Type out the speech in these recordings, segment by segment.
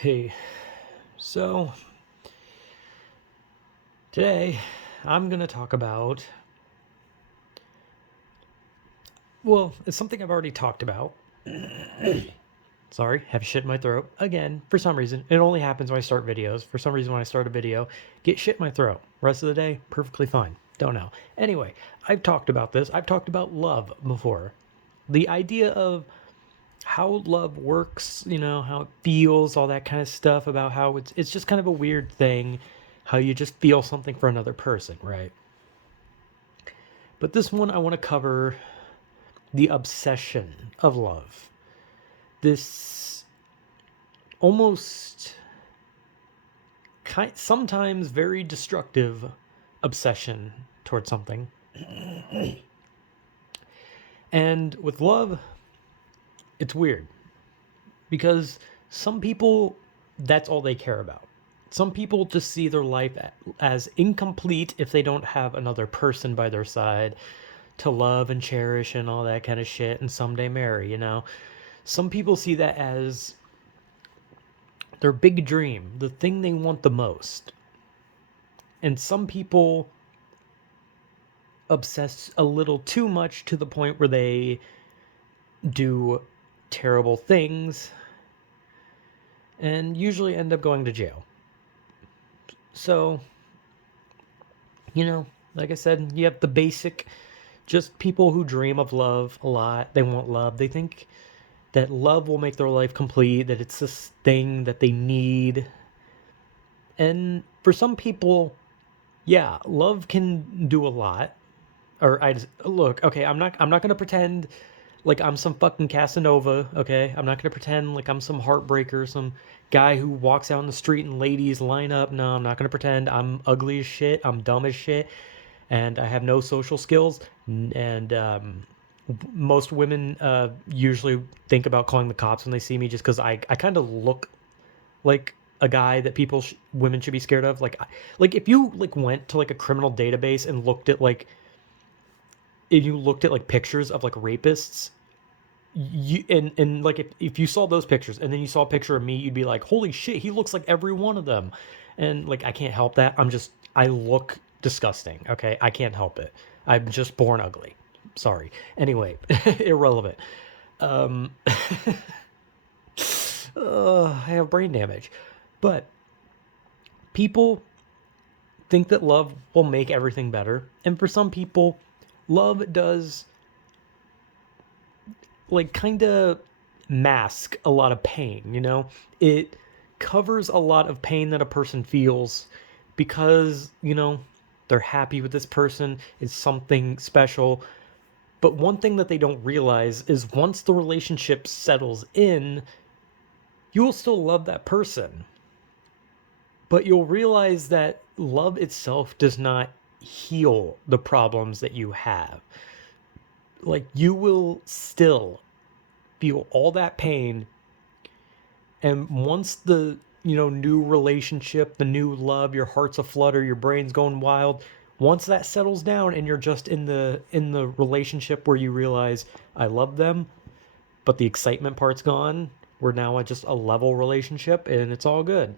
Hey, so today I'm going to talk about, well, it's something I've already talked about. Sorry, have shit in my throat. Again, for some reason. It only happens when I start videos. For some reason, when I start a video, get shit in my throat. Rest of the day, perfectly fine. Don't know. Anyway, I've talked about this. I've talked about love before. The idea of how love works, how it feels, all that kind of stuff about how it's just kind of a weird thing, how you just feel something for another person, right? But this one I want to cover the obsession of love. This almost sometimes very destructive obsession towards something. And with love, it's weird because some people, that's all they care about. Some people just see their life as incomplete if they don't have another person by their side to love and cherish and all that kind of shit and someday marry. Some people see that as their big dream, the thing they want the most. And some people obsess a little too much to the point where they do terrible things and usually end up going to jail. So, like I said, you have the basic, just people who dream of love a lot. They want love. They think that love will make their life complete, that it's this thing that they need. And for some people, yeah, love can do a lot. Or I just look, okay, I'm not gonna pretend like I'm some fucking Casanova, okay? I'm not gonna pretend like I'm some heartbreaker, some guy who walks out in the street and ladies line up. No, I'm not gonna pretend I'm ugly as shit, I'm dumb as shit, and I have no social skills. And most women usually think about calling the cops when they see me just because I kind of look like a guy that women should be scared of. Like if you like went to like a criminal database and looked at like if you looked at like pictures of like rapists, and like if you saw those pictures and then you saw a picture of me, you'd be like, holy shit, he looks like every one of them. And like I can't help that. I look disgusting, okay? I can't help it. I'm just born ugly. Sorry. Anyway, irrelevant. um I have brain damage. But people think that love will make everything better, and for some people love does like kind of mask a lot of pain. It covers a lot of pain that a person feels because they're happy with this person, it's something special. But one thing that they don't realize is once the relationship settles in, you will still love that person, but you'll realize that love itself does not heal the problems that you have. Like, you will still feel all that pain, and once the new relationship, the new love, your heart's aflutter, your brain's going wild, once that settles down and you're just in the relationship where you realize I love them, but the excitement part's gone, we're now at just a level relationship and it's all good.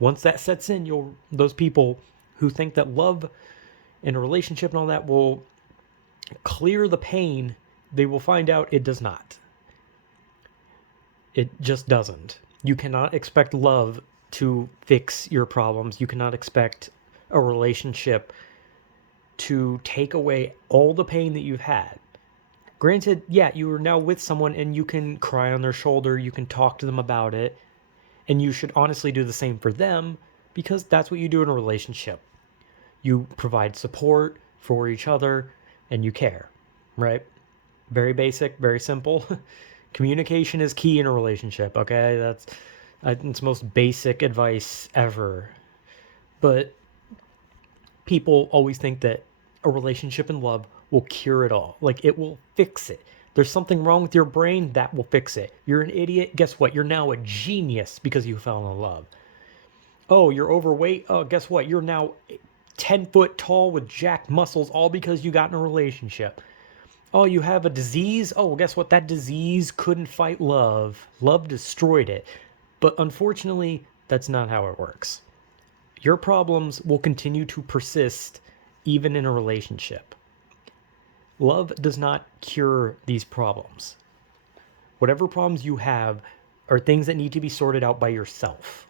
Once that sets in, you'll those people who think that love and a relationship and all that will clear the pain, they will find out it does not. It just doesn't. You cannot expect love to fix your problems. You cannot expect a relationship to take away all the pain that you've had. Granted, yeah, you are now with someone and you can cry on their shoulder, you can talk to them about it, and you should honestly do the same for them because that's what you do in a relationship. You provide support for each other and you care, right? Very basic, very simple. Communication is key in a relationship, okay? It's most basic advice ever. But people always think that a relationship and love will cure it all. Like, it will fix it. There's something wrong with your brain, that will fix it. You're an idiot, guess what? You're now a genius because you fell in love. Oh, you're overweight? Oh, guess what? You're now 10 foot tall with jacked muscles, all because you got in a relationship. Oh, you have a disease? Oh, guess what? That disease couldn't fight love. Love destroyed it. But unfortunately, that's not how it works. Your problems will continue to persist even in a relationship. Love does not cure these problems. Whatever problems you have are things that need to be sorted out by yourself.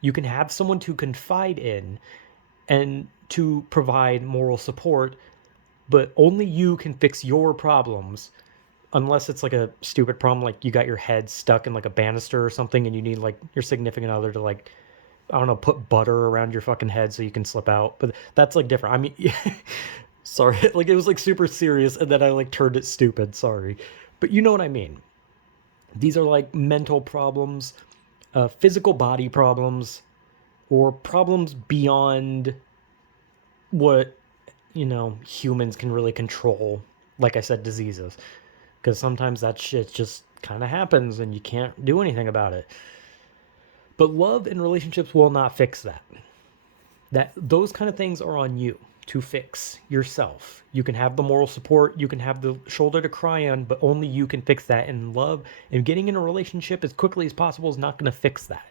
You can have someone to confide in and to provide moral support, but only you can fix your problems unless it's like a stupid problem, like you got your head stuck in like a banister or something and you need like your significant other to like, I don't know, put butter around your fucking head so you can slip out. But that's like different. I mean, sorry, like it was like super serious and then I like turned it stupid. Sorry. But you know what I mean. These are like mental problems, physical body problems, or problems beyond what, humans can really control. Like I said, diseases. Because sometimes that shit just kind of happens and you can't do anything about it. But love and relationships will not fix that. Those kind of things are on you to fix yourself. You can have the moral support, you can have the shoulder to cry on, but only you can fix that. And love and getting in a relationship as quickly as possible is not going to fix that.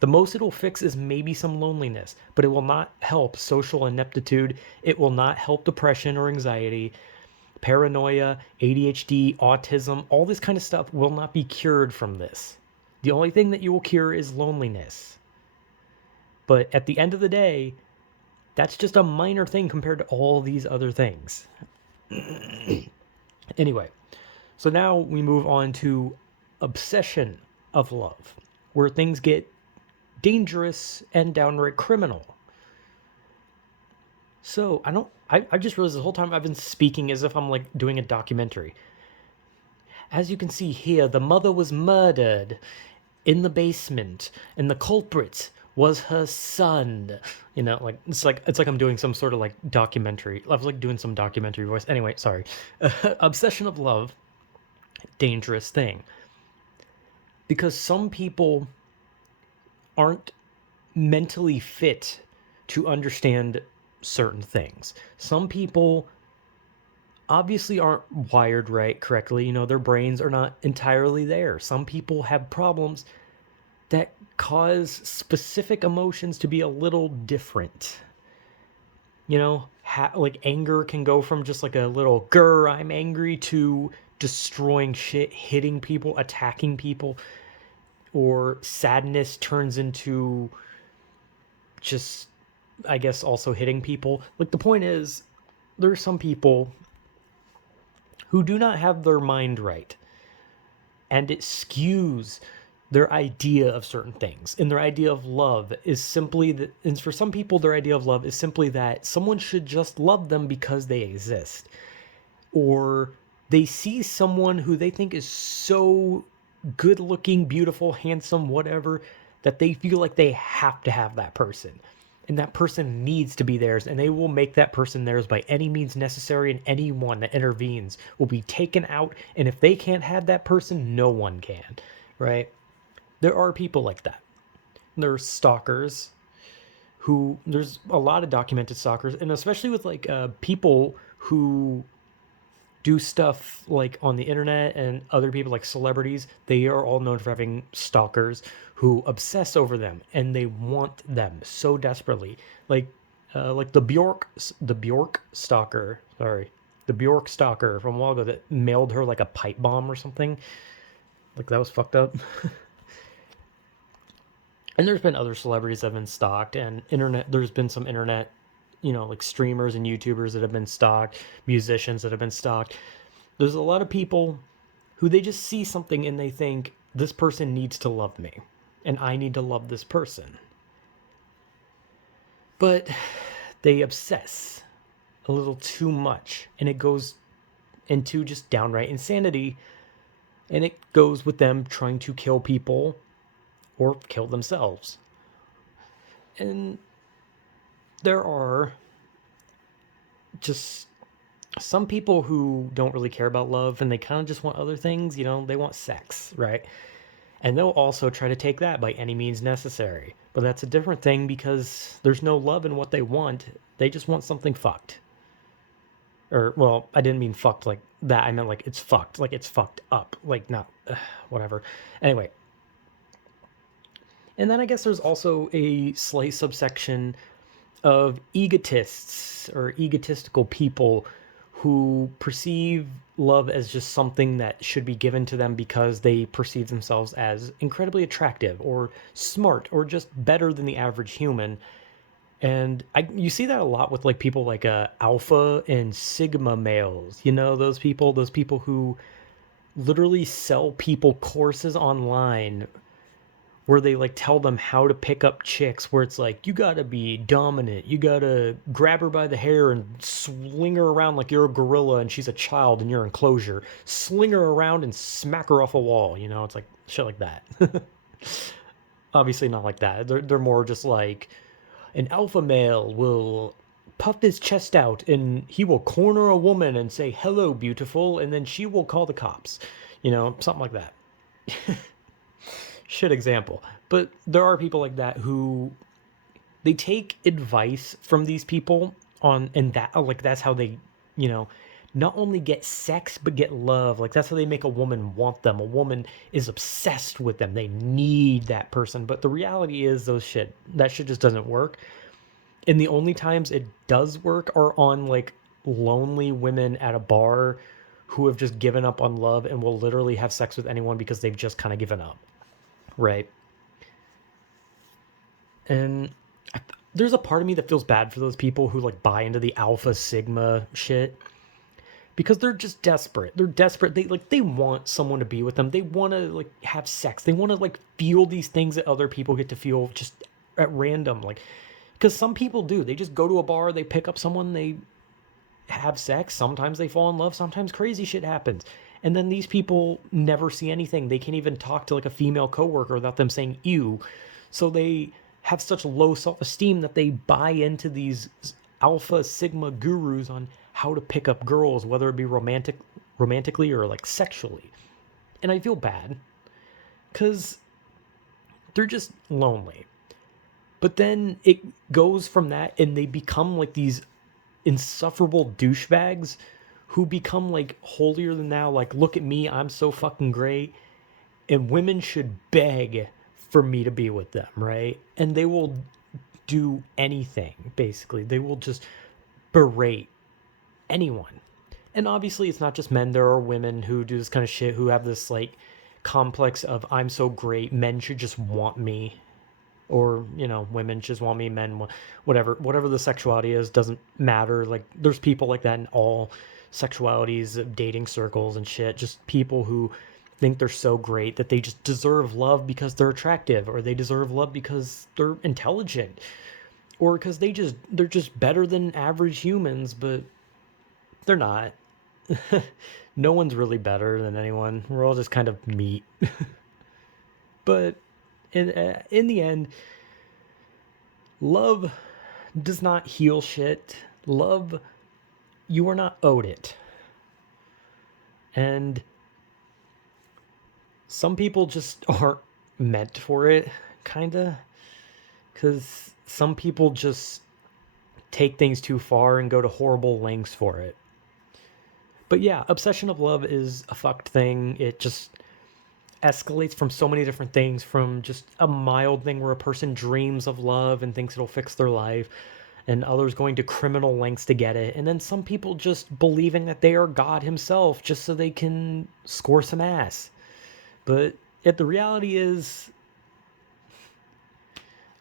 The most it'll fix is maybe some loneliness, but it will not help social ineptitude. It will not help depression or anxiety. Paranoia, ADHD, autism, all this kind of stuff will not be cured from this. The only thing that you will cure is loneliness. But at the end of the day, that's just a minor thing compared to all these other things. Anyway, so now we move on to obsession of love, where things get dangerous and downright criminal. So I just realized the whole time I've been speaking as if I'm like doing a documentary. As you can see here, the mother was murdered in the basement, and the culprit was her son. Like it's like I'm doing some sort of like documentary. I was like doing some documentary voice. Anyway, sorry. Obsession of love, dangerous thing. Because some people aren't mentally fit to understand certain things. Some people obviously aren't wired correctly. Their brains are not entirely there. Some people have problems that cause specific emotions to be a little different. Like anger can go from just like a little grr, I'm angry, to destroying shit, hitting people, attacking people, or sadness turns into just, I guess, also hitting people. Like the point is, there are some people who do not have their mind right, and it skews their idea of certain things. And their idea of love is simply that, and for some people, their idea of love is simply that someone should just love them because they exist. Or they see someone who they think is so good looking, beautiful, handsome, whatever, that they feel like they have to have that person. And that person needs to be theirs, and they will make that person theirs by any means necessary, and anyone that intervenes will be taken out. And if they can't have that person, no one can, right? There are people like that. There's stalkers there's a lot of documented stalkers, and especially with like people who do stuff like on the internet, and other people like celebrities, they are all known for having stalkers who obsess over them and they want them so desperately. Like the Bjork stalker, sorry. The Bjork stalker from a while ago that mailed her like a pipe bomb or something. Like that was fucked up. And there's been other celebrities that have been stalked, and there's been some internet, like streamers and YouTubers that have been stalked, musicians that have been stalked. There's a lot of people who they just see something and they think, this person needs to love me, and I need to love this person. But they obsess a little too much, and it goes into just downright insanity, and it goes with them trying to kill people or kill themselves. And there are just some people who don't really care about love, and they kind of just want other things. They want sex, right? And they'll also try to take that by any means necessary. But that's a different thing, because there's no love in what they want. They just want something fucked. Or, well, I didn't mean fucked like that. I meant like it's fucked. Like it's fucked up. Like, not, whatever. Anyway, And then I guess there's also a slight subsection of egotists or egotistical people who perceive love as just something that should be given to them because they perceive themselves as incredibly attractive or smart or just better than the average human. And you see that a lot with like people like alpha and sigma males. You know, those people who literally sell people courses online where they like tell them how to pick up chicks, where it's like you gotta be dominant, you gotta grab her by the hair and swing her around like you're a gorilla and she's a child in your enclosure, sling her around and smack her off a wall. You know, it's like shit like that. Obviously not like that. They're more just like an alpha male will puff his chest out and he will corner a woman and say hello beautiful, and then she will call the cops. You know, something like that. Shit example. But there are people like that who they take advice from these people on, and that like that's how they, you know, not only get sex but get love. Like that's how they make a woman want them. A woman is obsessed with them. They need that person. But the reality is that shit just doesn't work. And the only times it does work are on like lonely women at a bar who have just given up on love and will literally have sex with anyone because they've just kind of given up. Right. And there's a part of me that feels bad for those people who like buy into the alpha sigma shit because they're just desperate. They're desperate. They want someone to be with them. They want to like have sex. They want to like feel these things that other people get to feel just at random. Like because some people do. They just go to a bar, they pick up someone, they have sex. Sometimes they fall in love. Sometimes crazy shit happens. And then these people never see anything. They can't even talk to like a female coworker without them saying ew. So they have such low self-esteem that they buy into these alpha sigma gurus on how to pick up girls, whether it be romantically or like sexually. And I feel bad cuz they're just lonely. But then it goes from that and they become like these insufferable douchebags who become like holier than thou, like, look at me, I'm so fucking great. And women should beg for me to be with them, right? And they will do anything, basically. They will just berate anyone. And obviously, it's not just men. There are women who do this kind of shit, who have this like complex of I'm so great, men should just want me. Or, you know, women just want me, men, whatever the sexuality is, doesn't matter. Like, there's people like that in all sexualities, dating circles and shit. Just people who think they're so great that they just deserve love because they're attractive, or they deserve love because they're intelligent, or because they're just better than average humans, but they're not. No one's really better than anyone. We're all just kind of meat. But in the end, love does not heal shit. Love, you are not owed it. And some people just aren't meant for it, kinda. Because some people just take things too far and go to horrible lengths for it. But yeah, obsession of love is a fucked thing. It just escalates from so many different things, from just a mild thing where a person dreams of love and thinks it'll fix their life, and others going to criminal lengths to get it, and then some people just believing that they are God himself just so they can score some ass. But yet the reality is,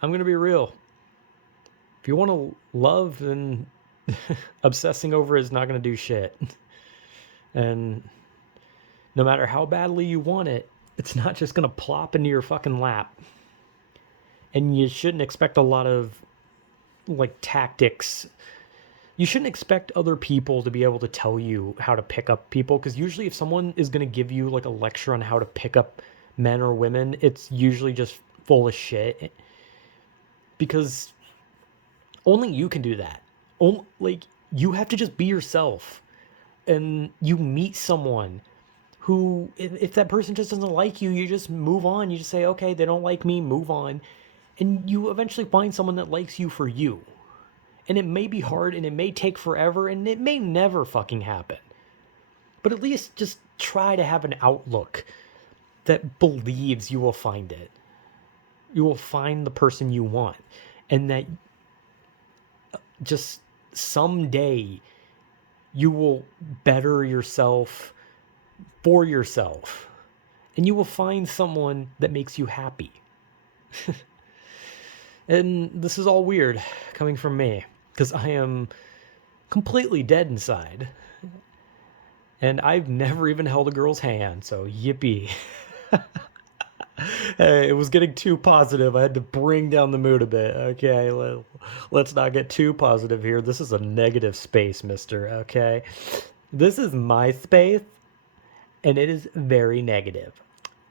I'm gonna be real, if you want to love, then obsessing over is not gonna do shit. And no matter how badly you want it, it's not just gonna plop into your fucking lap. And you shouldn't expect a lot of like tactics. You shouldn't expect other people to be able to tell you how to pick up people, because usually if someone is going to give you like a lecture on how to pick up men or women, it's usually just full of shit, because only you can do that. Like, you have to just be yourself, and you meet someone who, if that person just doesn't like you, you just move on. You just say, okay, they don't like me, move on. And you eventually find someone that likes you for you. And it may be hard, and it may take forever, and it may never fucking happen. But at least just try to have an outlook that believes you will find it. You will find the person you want. And that just someday you will better yourself for yourself. And you will find someone that makes you happy. And this is all weird coming from me because I am completely dead inside. And I've never even held a girl's hand, so yippee. Hey, it was getting too positive. I had to bring down the mood a bit. Okay, let's not get too positive here. This is a negative space, mister, okay? This is my space, and it is very negative.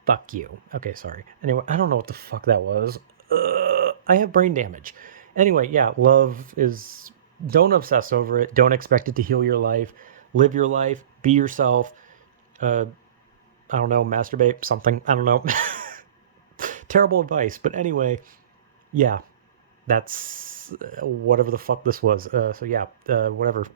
Fuck you. Okay, sorry. Anyway, I don't know what the fuck that was. I have brain damage. Anyway, yeah, love is. Don't obsess over it. Don't expect it to heal your life. Live your life. Be yourself. Uh, I don't know, masturbate, something. I don't know. Terrible advice. But anyway, yeah, that's whatever the fuck this was. So yeah, whatever.